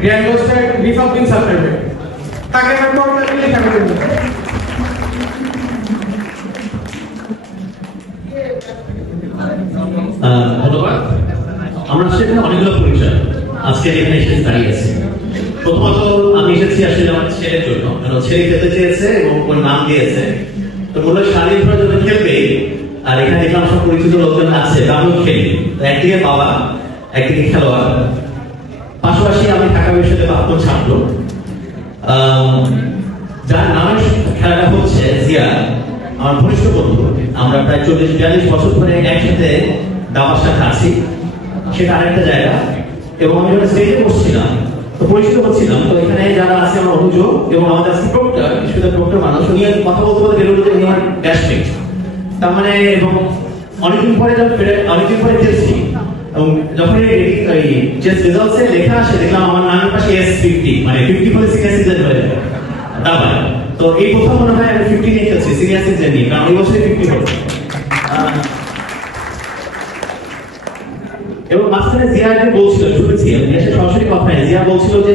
Grand master রিফাবিন সাবটারবে তাকে আমরা corner লেখা করে দেব ধন্যবাদ। আমরা সেখানে অনেকগুলো পরিচয়। আজকে এখানে এসে দাঁড়িয়েছি প্রথমত আমি এসেছি আসলে আমার ছেলের জন্য। কারণ ছেলে খেলতে চেয়েছে এবং ওর নাম দিয়েছে। তো মূলত শারীরিক যদি খেলবে। আর এখানে দেখলাম সব পরিচিত লোকজন আছে আমিও খেলি। একদিকে বাবা, একদিকে খেলোয়াড়। পাশাপাশি আমি ঢাকা বিশ্ববিদ্যালয়ে প্রাক্তন ছাত্র। যার নামের খেলাটা হচ্ছে জিয়া, আমার ঘনিষ্ঠ বন্ধু। আমরা প্রায় চল্লিশ, বিয়াল্লিশ বছর ধরে একসাথে দাবার সাথে আছি। সেটা আরেকটা জায়গা। এবং আমি যখন স্টেজে বসছিলাম, তো পরিচিত হচ্ছিলাম, তো এখানে যারা আছে আমার অভিযোগ এবং আমাদের আজকে প্রক্টর বিশ্ববিদ্যালয় প্রক্টর মানুষ, উনি কথা বলতে বলতে বেরোলো যে উনি আমার ব্যাচমেট তার মানে এবং অনেকদিন পরে যখন অনেকদিন পরে খেলছি যখন এই যে রেজাল্টসে লেখা আসে দেখলাম আমার নামের পাশে এস ফিফটি মানে ফিফটি হলে সিনিয়র সিটিজেন হয়ে যাবে তো এই প্রথম মনে হয় আমি ফিফটি নিয়ে খেলছি সিনিয়র সিটিজেন নিয়ে কারণ এই বছরে ফিফটি আহ, এবং মাঝখানে জিয়া যে বলছিল শুনেছি আমি এসে সরাসরি কথা হয় জিয়া বলছিল যে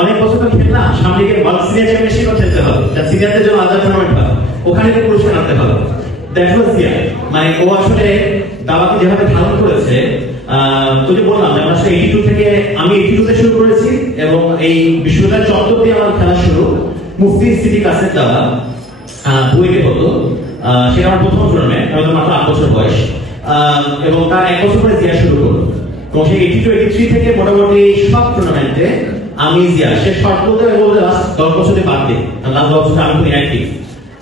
অনেক বছর তো খেললাম সামনে গিয়ে ওয়ার্ল্ড সিনিয়র চ্যাম্পিয়নশিপও খেলতে হবে। যা সিনিয়রদের জন্য আলাদা টুর্নামেন্ট হয় ওখানে পুরস্কার আনতে হবে। দ্যাট ওয়াজ মানে ও আসলে দাবাকে যেভাবে ধারণ করেছে তো বললাম যে, আমার এইটি টু থেকে, আমি এইটি টু শুরু করেছি এবং এই বিশ্ববিদ্যালয় চত্বর দিয়ে আমার খেলা শুরু, মুফতি সিটি কাসের দাবা বুয়েটে হতো। সেটা আমার প্রথম টুর্নামেন্ট হয়তো মাত্র আট বছর বয়স। এবং তার এক বছর পরে জিয়া শুরু করল। এবং সেই এইটি টু এইটি থ্রি থেকে মোটামুটি সব টুর্নামেন্টে আমি জিয়া, সে শর্ট বলতে লাস্ট দশ বছরে বাদ দিই লাস্ট দশ বছর আমি খুব ইনঅ্যাক্টিভ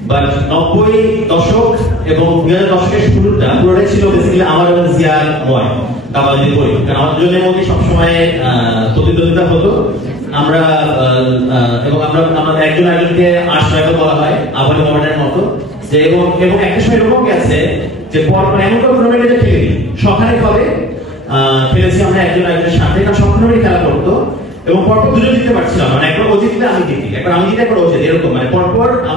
বাট নব্বই দশক এবং দশকের শুরুটা পুরোটাই ছিল বেসিক্যালি আমার এবং জিয়ার বই। কারণ দুজনের মধ্যে সবসময় প্রতিদ্বন্দ্বিতা হতো। আমরা এবং আমরা আমাদের একজন রাইফেল বলা হয় আবার মতো। যে এবং এবং একটা সময় এরকম গেছে যে পর এমন কোনো টুর্নামেন্টে যে খেলিনি। সকালে কবে? খেলেছি আমরা একজন একজনের সাথে। কারণ সব খেলা করতো। এবং পরপর দুজন জিততে পারছিলাম মানে একবার ও জিতলে আমি জিতি। একবার আমি জিতে, একবার ও জিতে এরকম মানে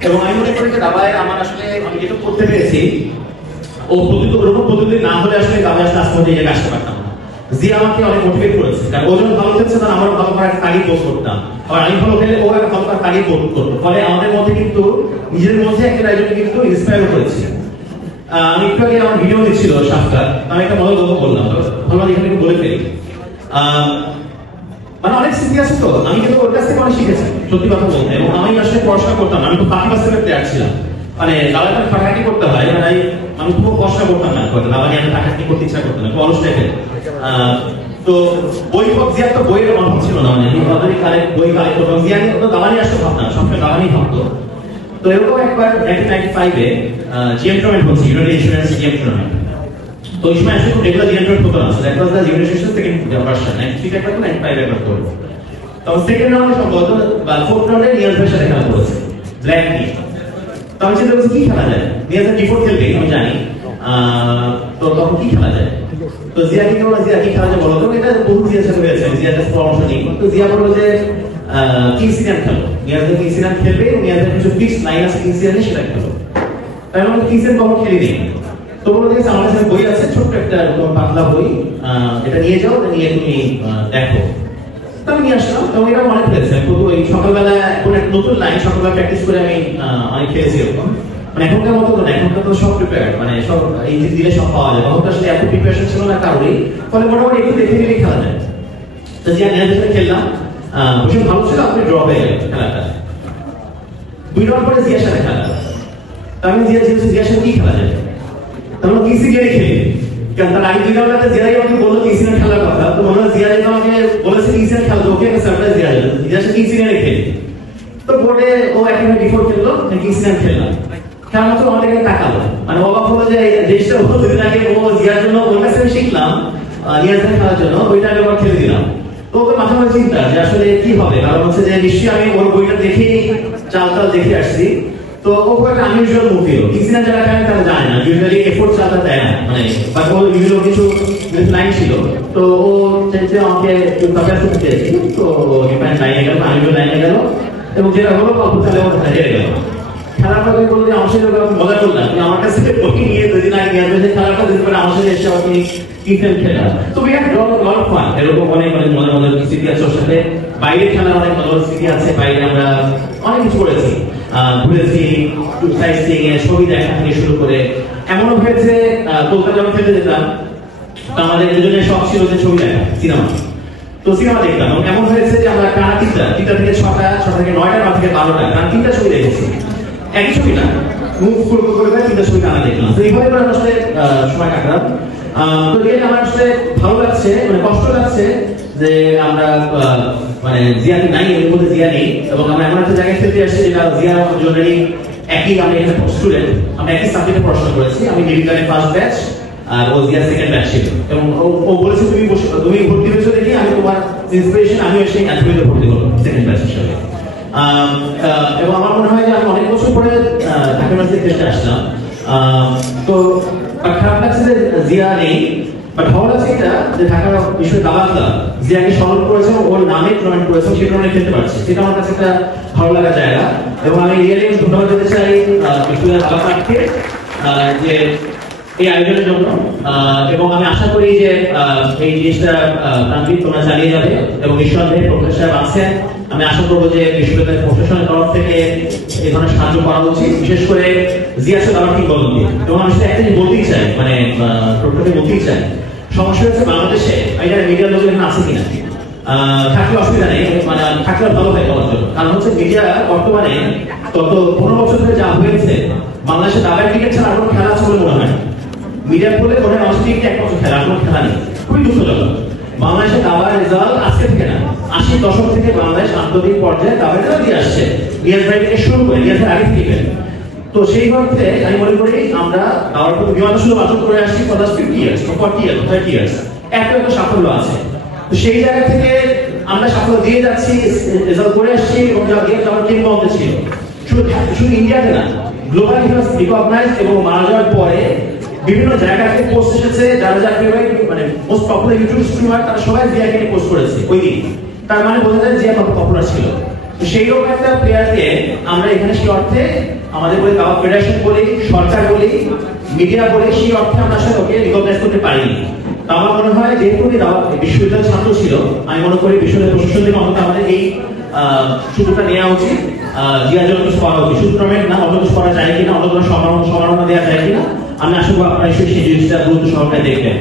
এবং আমি মনে করি যে দাবায় আমার আসলে আমি যেটা করতে পেরেছি ও প্রতিদিন ওরকম প্রতিদিন না হলে আসলে দাবায় আসলে আস্তে এগিয়ে আসতে পারতাম জি আমাকে অনেক মোটিভেট করেছে কারণ ও যখন ভালো খেলছে না আমারও ভালো করার তাগিদ বোধ করতাম। আবার আমি ভালো খেলে ও একটা ভালো করার তাগিদ বোধ করতো। ফলে আমাদের মধ্যে কিন্তু নিজেদের মধ্যে একটা একজন কিন্তু ইন্সপায়ার আহ, আমি একটু আগে আমার ভিডিও দিচ্ছিল সাক্ষাৎ আমি একটা মজার গল্প বললাম। ভালো এখানে বলে ফেলি। মানে অনেক আছে তো, আমি কিন্তু ওর কাছ থেকে অনেক শিখেছি, সত্যি কথা বলতে। এবং আমি আসলে পড়াশোনা করতাম, আমি তো পাখি বাস্তবের প্লেয়ার ছিলাম। মানে দাদা মানে ফাটাকি করতে হয় মানে আমি- খুব পড়াশোনা করতাম না হয়তো দাদা আমি ফাটাকি করতে ইচ্ছা করতাম না অলস টাইপের তো বই পড় জিয়া তো বইয়ের অভাব ছিল না মানে আমি কালেক্ট বই কালেক্ট করতাম জিয়া নিয়ে তো দাদা নিয়ে আসতে ভাবতাম সবসময় দাদা নিয়ে ভাবতো। তো এরকম একবার নাইনটিন নাইনটি ফাইভে জিএম টুর্নামেন্ট হচ্ছে ইউনাইটেড ইন্স্যুরেন্স জিএম টুর্নামেন্ট তো ওই সময় আসলে রেগুলার টুর্নামেন্ট হতো না that was the university second version ninety three একবার নাইনটি ফাইভ একবার করব। তখন সেকেন্ড রাউন্ডে সম্ভবত, বা ফোর্থ রাউন্ডে ভাইয়ের সাথে খেলা করেছে। ব্ল্যাক নিয়ে তো আমি চিন্তা করছি, কি খেলা যায়? নিয়াজ ডিফোর্ট খেলবে, আমি জানি। তো তখন কি খেলা যায়? তো জিয়া কি বলো, জিয়া কি খেলা যায় বলো? তো এটা বহু জিয়ার সাথে হয়েছে জিয়ার কাছে পরামর্শ নিই তো জিয়া বলল যে কিংসিয়ান খেলো। নিয়াজ কিংসিয়ান খেলবে নিয়াজের কিছু ফিক্স লাইন আছে সেটা খেলো। তাই আমি কিংসিয়ান কখন খেলিনি। তো বলল আমার কাছে বই আছে, ছোট্ট একটা এরকম পাতলা বই এটা নিয়ে যাও নিয়ে তুমি দেখো। আমি নিয়ে আসলাম, এবং এটা অনেক খেলেছি আমি ওই সকালবেলা কোন একটা নতুন লাইন, সকালবেলা প্র্যাকটিস করে আমি অনেক খেলেছি এরকম। মানে এখনকার মতো না, এখনকার তো সব প্রিপেয়ার মানে সব, এই দিলে সব পাওয়া যায়। তখন আসলে এত প্রিপারেশন ছিল না কারোরই, ফলে মোটামুটি একটু দেখে নিলেই খেলা যায়। তো যে আমি সাথে খেললাম। ভীষণ ভালো ছিল, আপনি ড্র হয়ে গেলেন খেলাটা। দুই রাউন্ড পরে জিয়ার সাথে খেলা। আমি জিয়া জিজ্ঞেস জিয়ার সাথে কি খেলা যায়? তখন কিসি গেলে খেলি কারণ তার আগে দুই রাউন্ডে জিয়াই আমাকে বলল কিসিনে খেলার কথা। তো মনে হয় জিয়াই তো আমাকে বলেছে কিসিনে খেলতো ওকে একটা সারপ্রাইজ দেওয়া যাবে জিয়ার সাথে কিসিনে খেলি তো বোর্ডে ও একেবারে ডিফল্ট খেললো কিসিনে খেললাম। খেলার মতো অনেক তাকালো। মানে অবাক হলো যে দেশটা ও দুদিন আগে ও জিয়ার জন্য ওর কাছে আমি শিখলাম রিয়াজ খেলার জন্য, ওইটা আমি আবার খেলে দিলাম। তো ওকে মাথা মাথা চিন্তা যে আসলে কি হবে? কারণ হচ্ছে যে নিশ্চয়ই আমি ওর বইটা দেখেই চাল চাল দেখে আসছি। তো ও খুব একটা আনইউজুয়াল মুভিও কিসিনা যারা খান তারা জানে না। ইউজুয়ালি এফোর্ট চালটা দেয় না। মানে বা ওর বিভিন্ন কিছু লাইন ছিল। তো ও চাইছে আমাকে একটু কপিয়াস করতে চেয়েছি। তো ডিফারেন্ট লাইনে গেল আনইউজুয়াল লাইনে গেল। এবং যেটা হলো গল্প চালে ও হেরে গেল। খেলার কথা বলতে আমার সাথে মজা করলাম আমার কাছে বই নিয়ে দুদিন আগে নিয়ে আসবে খেলাটা দিন পরে আমার সাথে এসে আপনি ক্রিকেট খেলা তো we had lot lot fun এরকম অনেক অনেক মজার মজার স্মৃতি আছে ওর সাথে। বাইরে খেলার অনেক মজার স্মৃতি আছে। বাইরে আমরা অনেক কিছু করেছি। ঘুরেছি সাইট সিং থেকে শুরু করে, এমনও হয়েছে কলকাতা যখন খেলতে যেতাম, তো আমাদের দুজনের শখ ছিল যে ছবি দেখা, সিনেমা। তো সিনেমা দেখতাম এমন হয়েছে যে আমরা টানা তিনটা তিনটা থেকে ছটা ছটা থেকে নয়টা নয় থেকে বারোটা টানা তিনটা ছবি দেখেছি। একই ছবি না মুভ করে করে তিনটা ছবি টানা দেখলাম। তো এইভাবে আমরা আসলে সময় কাটালাম। তো এটা আমার আসলে ভালো লাগছে মানে কষ্ট লাগছে যে আমরা মানে জিয়া নাই, এর মধ্যে জিয়া নেই এবং আমরা এমন একটা জায়গায় খেলতে আসছি যেটা জিয়া জনেরই একই আমি এখানে স্টুডেন্ট আমরা একই সাবজেক্টে পড়াশোনা করেছি। আমি মেডিকেলের ফার্স্ট ব্যাচ আর ও জিয়া সেকেন্ড ব্যাচ ছিল। এবং ও- বলেছে, তুমি বসে, তুমি ভর্তি হয়েছো দেখি, আমি তোমার ইন্সপিরেশন আমি এসে অ্যাথলিটে ভর্তি করলাম সেকেন্ড ব্যাচ হিসাবে। এবং আমার মনে হয় যে আমি অনেক বছর পরে ঢাকা ইউনিভার্সিটি খেলতে আসলাম। তো খারাপ লাগছে যে জিয়া নেই বাট লাগছে এটা যে ঢাকা বিশ্বের যে জিয়াকে স্মরণ করেছে ওর নামে প্রমাণ করেছে সেটা অনেক খেতে পারছে। সেটা আমার কাছে একটা ভালো লাগা জায়গা। এবং আমি রিয়েলি ধন্যবাদ দিতে চাই বিশ্ববিদ্যালয় আহ, যে এই আয়োজনের জন্য। এবং আমি আশা করি যে এই জিনিসটা প্রান্তিক তোমরা চালিয়ে যাবে এবং নিঃসন্দেহে প্রফেসর আছেন। আমি আশা করব যে বিশ্ববিদ্যালয়ের প্রশাসনের তরফ থেকে এই ধরনের সাহায্য করা উচিত, বিশেষ করে জিয়াসের আমার কি বলুন এবং আমি সেটা একটা বলতেই চাই মানে প্রকৃতি বলতেই চাই। সমস্যা হচ্ছে বাংলাদেশে আমি জানি মিডিয়ার লোক এখানে আছে কিনা? থাকলে অসুবিধা নেই মানে থাকলে ভালো হয় বলার জন্য। কারণ হচ্ছে মিডিয়া বর্তমানে গত পনেরো বছর ধরে যা হয়েছে, বাংলাদেশে দাবার ক্রিকেট ছাড়া আর কোনো খেলা আছে বলে মনে হয় মিডিয়ার বলে হয় এক বছর খেলা, কোনো খেলা নেই। খুবই দুঃখজনক। বাংলাদেশে দাবার রেজাল্ট আজকে থেকে না, আশি দশক থেকে বাংলাদেশ আন্তর্জাতিক পর্যায়ে দাবার রেজাল্ট দিয়ে আসছে। নিয়াজ ভাই থেকে শুরু করে নিয়াজ ভাই আগে থেকে। তো সেই অর্থে আমি মনে করি আমরা দাবার প্রতি বিমান শুধু বাচন করে আসছি for fifty years forty years thirty years একটা একটা সাফল্য আছে। তো সেই জায়গা থেকে আমরা সাফল্য দিয়ে যাচ্ছি রেজাল্ট করে আসছি এবং যা দিয়ে আমার কিংবদন্তি ছিল। শুধু শুধু ইন্ডিয়াতে না গ্লোবাল রিকগনাইজ এবং মারা যাওয়ার পরে বিভিন্ন জায়গা থেকে পোস্ট এসেছে, যারা যারা কেউ মানে মোস্ট পপুলার ইউটিউব স্ট্রিমার তারা সবাই জিয়াকে পোস্ট করেছে, ওই দিন তার মানে বোঝা যায় জিয়া কত পপুলার ছিল। সেই রকম একটা প্লেয়ারকে আমরা এখানে সেই অর্থে আমাদের বলে কাবাব ফেডারেশন বলি, সরকার বলি মিডিয়া বলি, সেই অর্থে আমরা আসলে ওকে রিকগনাইজ করতে পারিনি। তো আমার মনে হয়, যেহেতু বিশ্ববিদ্যালয়ের ছাত্র ছিল, আমি মনে করি বিশ্ববিদ্যালয় প্রশাসন থেকে আমাদের এই সুযোগটা নেওয়া উচিত। জিয়ার কিছু করা উচিত। টুর্নামেন্ট না কিছু করা যায় কিনা কোনো সমারোহ সমারোহ দেওয়া যায় কিনা, আমি আশা করি আপনারা সেই জিনিসটা গুরুত্ব সহকারে দেখবেন।